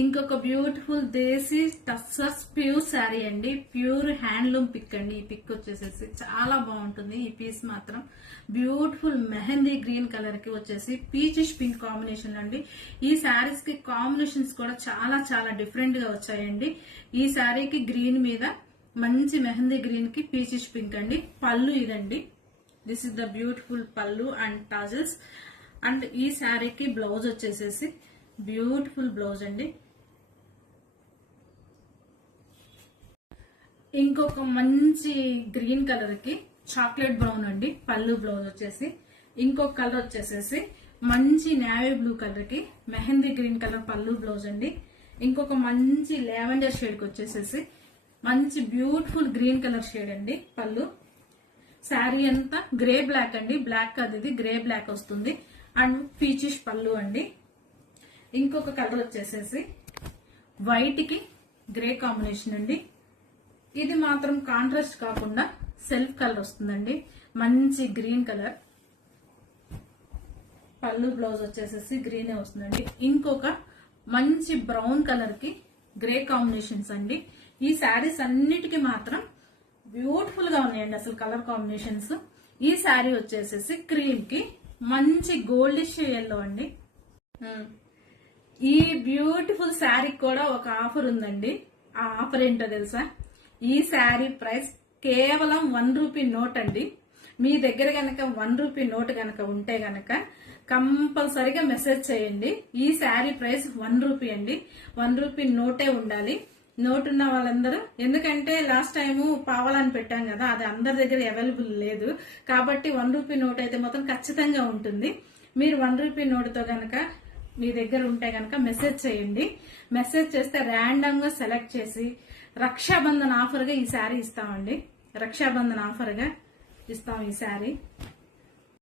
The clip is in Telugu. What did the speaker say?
ఇంకొక బ్యూటిఫుల్ దేశీ టస్సర్స్ ప్యూర్ శారీ అండి. ప్యూర్ హ్యాండ్లూమ్ పిక్ అండి. ఈ పిక్ వచ్చేసేసి చాలా బాగుంటుంది. ఈ పీస్ మాత్రం బ్యూటిఫుల్ మెహందీ గ్రీన్ కలర్ కి వచ్చేసి పీచిష్ పింక్ కాంబినేషన్ అండి. ఈ శారీస్ కి కాంబినేషన్స్ కూడా చాలా చాలా డిఫరెంట్ గా వచ్చాయండి. ఈ శారీకి గ్రీన్ మీద మంచి మెహందీ గ్రీన్ కి పీచిష్ పింక్ అండి. పళ్ళు ఇదండి. దిస్ ఇస్ ద బ్యూటిఫుల్ పళ్ళు అండ్ టాజల్స్. అండ్ ఈ శారీకి బ్లౌజ్ వచ్చేసేసి బ్యూటిఫుల్ బ్లౌజ్ అండి. ఇంకొక మంచి గ్రీన్ కలర్ కి చాక్లెట్ బ్రౌన్ అండి పళ్ళు బ్లౌజ్ వచ్చేసి. ఇంకొక కలర్ వచ్చేసేసి మంచి నేవీ బ్లూ కలర్ కి మెహందీ గ్రీన్ కలర్ పళ్ళు బ్లౌజ్ అండి. ఇంకొక మంచి లావెండర్ షేడ్ కి వచ్చేసేసి మంచి బ్యూటిఫుల్ గ్రీన్ కలర్ షేడ్ అండి పళ్ళు. శారీ అంతా గ్రే బ్లాక్ అండి. బ్లాక్ కాదు, ఇది గ్రే బ్లాక్ వస్తుంది. అండ్ పీచిష్ పళ్ళు అండి. ఇంకొక కలర్ వచ్చేసేసి వైట్ కి గ్రే కాంబినేషన్ అండి. ఇది మాత్రం కాంట్రాస్ట్ కాకుండా సెల్ఫ్ కలర్ వస్తుందండి. మంచి గ్రీన్ కలర్. పళ్ళు బ్లౌజ్ వచ్చేసేసి గ్రీనే వస్తుందండి. ఇంకొక మంచి బ్రౌన్ కలర్ కి గ్రే కాంబినేషన్స్ అండి. ఈ శారీస్ అన్నిటికీ మాత్రం బ్యూటిఫుల్ గా ఉన్నాయండి అసలు కలర్ కాంబినేషన్స్. ఈ శారీ వచ్చేసేసి క్రీమ్ కి మంచి గోల్డిష్ ఎల్లో అండి. ఈ బ్యూటిఫుల్ శారీకి కూడా ఒక ఆఫర్ ఉందండి. ఆ ఆఫర్ ఏంటో తెలుసా? ఈ శారీ ప్రైస్ కేవలం 1 రూపీ నోట్ అండి. మీ దగ్గర గనక 1 రూపీ నోట్ గనక ఉంటే గనక కంపల్సరిగా మెసేజ్ చేయండి. ఈ శారీ ప్రైస్ 1 రూపీ అండి. 1 రూపీ నోటే ఉండాలి. నోట్ ఉన్న వాళ్ళందరూ, ఎందుకంటే లాస్ట్ టైం పావలాన్ని పెట్టాం కదా, అది అందరి దగ్గర అవైలబుల్ లేదు కాబట్టి 1 రూపీ నోట్ అయితే మాత్రం ఖచ్చితంగా ఉంటుంది. మీరు 1 రూపీ నోట్ తో గనక మీ దగ్గర ఉంటే గనక మెసేజ్ చేయండి. మెసేజ్ చేస్తే ర్యాండమ్ గా సెలెక్ట్ చేసి రక్షాబంధన్ ఆఫర్ గా ఈ శారీ ఇస్తామండి. రక్షాబంధన్ ఆఫర్ గా ఇస్తాం ఈ శారీ.